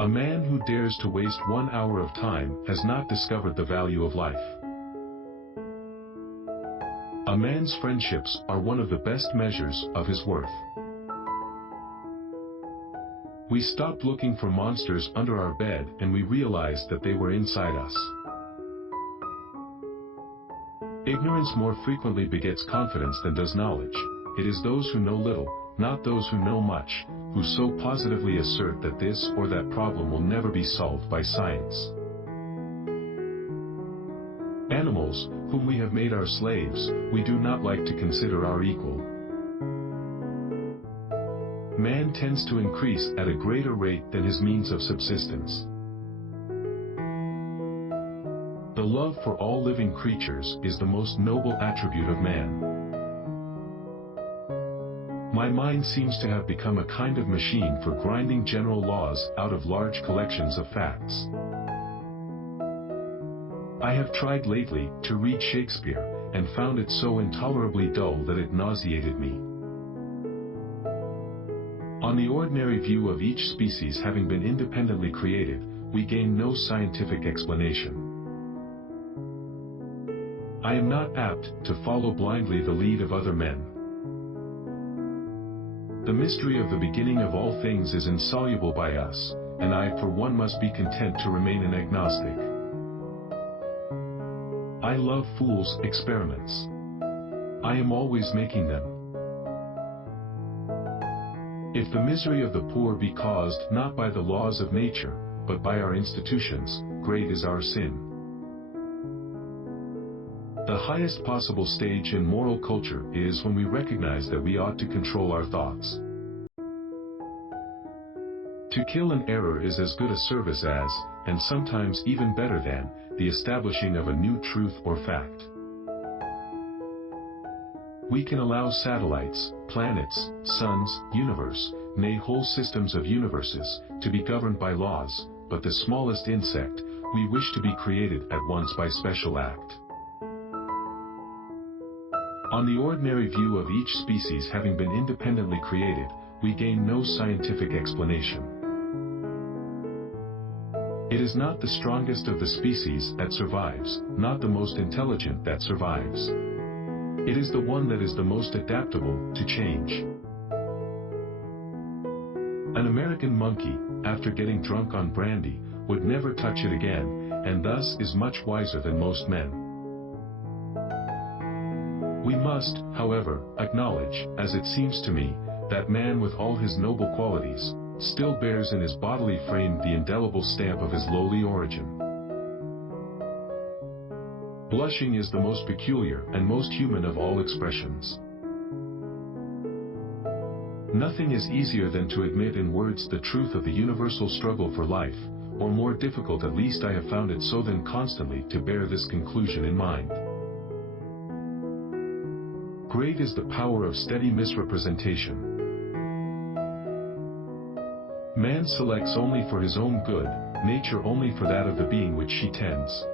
A man who dares to waste 1 hour of time has not discovered the value of life. A man's friendships are one of the best measures of his worth. We stopped looking for monsters under our bed and we realized that they were inside us. Ignorance more frequently begets confidence than does knowledge. It is those who know little, not those who know much, who so positively assert that this or that problem will never be solved by science. Animals, whom we have made our slaves, we do not like to consider our equal. Man tends to increase at a greater rate than his means of subsistence. The love for all living creatures is the most noble attribute of man. My mind seems to have become a kind of machine for grinding general laws out of large collections of facts. I have tried lately to read Shakespeare, and found it so intolerably dull that it nauseated me. On the ordinary view of each species having been independently created, we gain no scientific explanation. I am not apt to follow blindly the lead of other men. The mystery of the beginning of all things is insoluble by us, and I for one must be content to remain an agnostic. I love fools' experiments. I am always making them. If the misery of the poor be caused not by the laws of nature, but by our institutions, great is our sin. The highest possible stage in moral culture is when we recognize that we ought to control our thoughts. To kill an error is as good a service as, and sometimes even better than, the establishing of a new truth or fact. We can allow satellites, planets, suns, universe, nay whole systems of universes, to be governed by laws, but the smallest insect, we wish to be created at once by special act. On the ordinary view of each species having been independently created, we gain no scientific explanation. It is not the strongest of the species that survives, not the most intelligent that survives. It is the one that is the most adaptable to change. An American monkey, after getting drunk on brandy, would never touch it again, and thus is much wiser than most men. We must, however, acknowledge, as it seems to me, that man with all his noble qualities, still bears in his bodily frame the indelible stamp of his lowly origin. Blushing is the most peculiar and most human of all expressions. Nothing is easier than to admit in words the truth of the universal struggle for life, or more difficult, at least I have found it so, than constantly to bear this conclusion in mind. Great is the power of steady misrepresentation. Man selects only for his own good, nature only for that of the being which she tends.